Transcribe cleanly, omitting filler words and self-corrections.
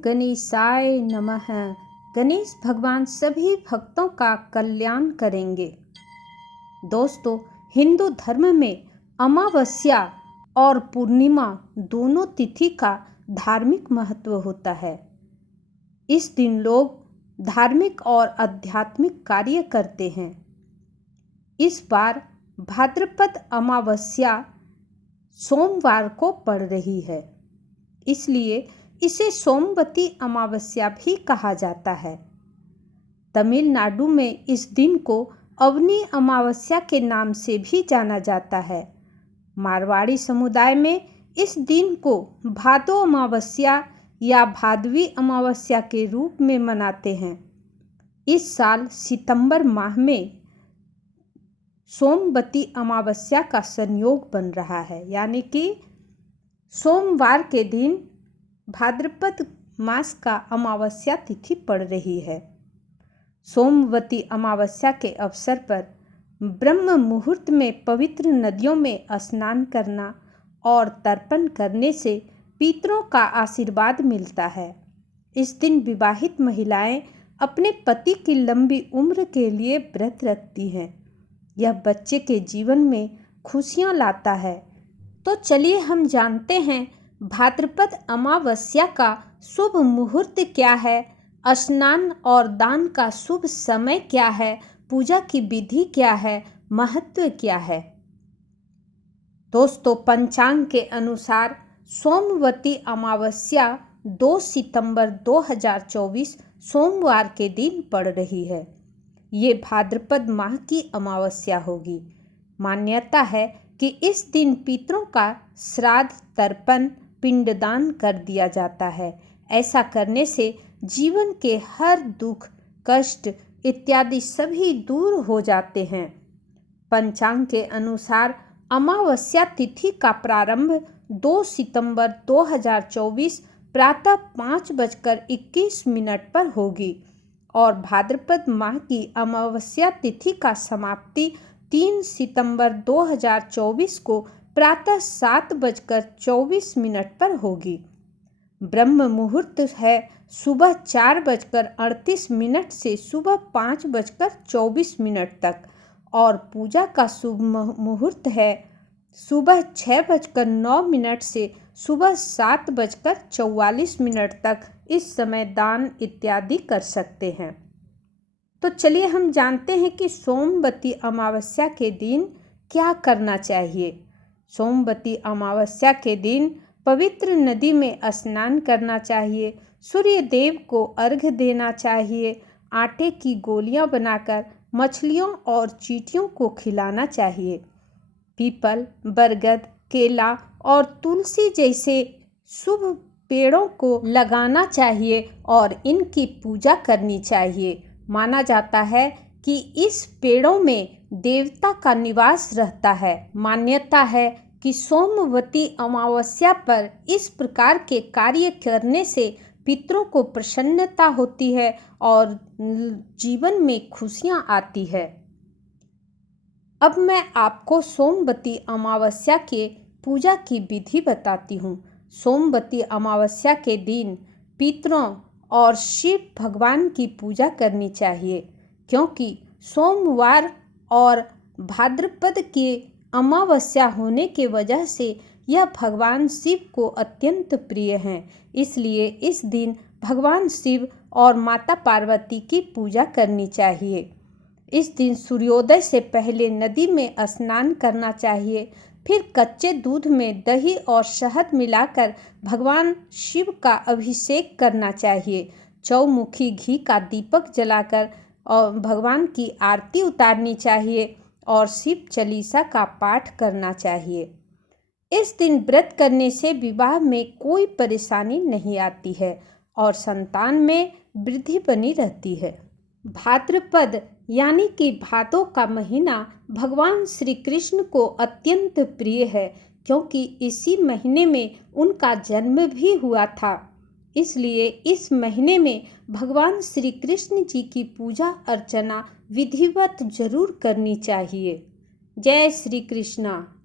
गणेशाय नमः। गणेश भगवान सभी भक्तों का कल्याण करेंगे। दोस्तों, हिंदू धर्म में अमावस्या और पूर्णिमा दोनों तिथि का धार्मिक महत्व होता है। इस दिन लोग धार्मिक और आध्यात्मिक कार्य करते हैं। इस बार भाद्रपद अमावस्या सोमवार को पड़ रही है, इसलिए इसे सोमवती अमावस्या भी कहा जाता है। तमिलनाडु में इस दिन को अवनी अमावस्या के नाम से भी जाना जाता है। मारवाड़ी समुदाय में इस दिन को भादो अमावस्या या भादवी अमावस्या के रूप में मनाते हैं। इस साल सितंबर माह में सोमवती अमावस्या का संयोग बन रहा है, यानी कि सोमवार के दिन भाद्रपद मास का अमावस्या तिथि पड़ रही है। सोमवती अमावस्या के अवसर पर ब्रह्म मुहूर्त में पवित्र नदियों में स्नान करना और तर्पण करने से पितरों का आशीर्वाद मिलता है। इस दिन विवाहित महिलाएं अपने पति की लंबी उम्र के लिए व्रत रखती हैं। यह बच्चे के जीवन में खुशियां लाता है। तो चलिए हम जानते हैं भाद्रपद अमावस्या का शुभ मुहूर्त क्या है, स्नान और दान का शुभ समय क्या है, पूजा की विधि क्या है, महत्व क्या है। दोस्तों, पंचांग के अनुसार सोमवती अमावस्या 2 सितंबर 2024 सोमवार के दिन पड़ रही है। ये भाद्रपद माह की अमावस्या होगी। मान्यता है कि इस दिन पितरों का श्राद्ध, तर्पण, पिंडदान कर दिया जाता है। ऐसा करने से जीवन के हर दुख, कष्ट इत्यादि सभी दूर हो जाते हैं। पंचांग के अनुसार अमावस्या तिथि का प्रारंभ 2 सितंबर 2024 प्रातः 5:21 पर होगी और भाद्रपद माह की अमावस्या तिथि का समाप्ति 3 सितंबर 2024 को प्रातः 7:24 पर होगी। ब्रह्म मुहूर्त है सुबह 4:38 से सुबह 5:24 तक और पूजा का शुभ मुहूर्त है सुबह 6:09 से सुबह 7:44 तक। इस समय दान इत्यादि कर सकते हैं। तो चलिए हम जानते हैं कि सोमवती अमावस्या के दिन क्या करना चाहिए। सोमवती अमावस्या के दिन पवित्र नदी में स्नान करना चाहिए, सूर्य देव को अर्घ्य देना चाहिए, आटे की गोलियां बनाकर मछलियों और चींटियों को खिलाना चाहिए, पीपल, बरगद, केला और तुलसी जैसे शुभ पेड़ों को लगाना चाहिए और इनकी पूजा करनी चाहिए। माना जाता है कि इस पेड़ों में देवता का निवास रहता है। मान्यता है कि सोमवती अमावस्या पर इस प्रकार के कार्य करने से पितरों को प्रसन्नता होती है और जीवन में खुशियां आती है। अब मैं आपको सोमवती अमावस्या के पूजा की विधि बताती हूँ। सोमवती अमावस्या के दिन पितरों और शिव भगवान की पूजा करनी चाहिए, क्योंकि सोमवार और भाद्रपद की अमावस्या होने के वजह से यह भगवान शिव को अत्यंत प्रिय हैं। इसलिए इस दिन भगवान शिव और माता पार्वती की पूजा करनी चाहिए। इस दिन सूर्योदय से पहले नदी में स्नान करना चाहिए। फिर कच्चे दूध में दही और शहद मिलाकर भगवान शिव का अभिषेक करना चाहिए। चौमुखी घी का दीपक जलाकर और भगवान की आरती उतारनी चाहिए और शिव चालीसा का पाठ करना चाहिए। इस दिन व्रत करने से विवाह में कोई परेशानी नहीं आती है और संतान में वृद्धि बनी रहती है। भाद्रपद यानी कि भादों का महीना भगवान श्री कृष्ण को अत्यंत प्रिय है, क्योंकि इसी महीने में उनका जन्म भी हुआ था। इसलिए इस महीने में भगवान श्री कृष्ण जी की पूजा अर्चना विधिवत जरूर करनी चाहिए। जय श्री कृष्णा।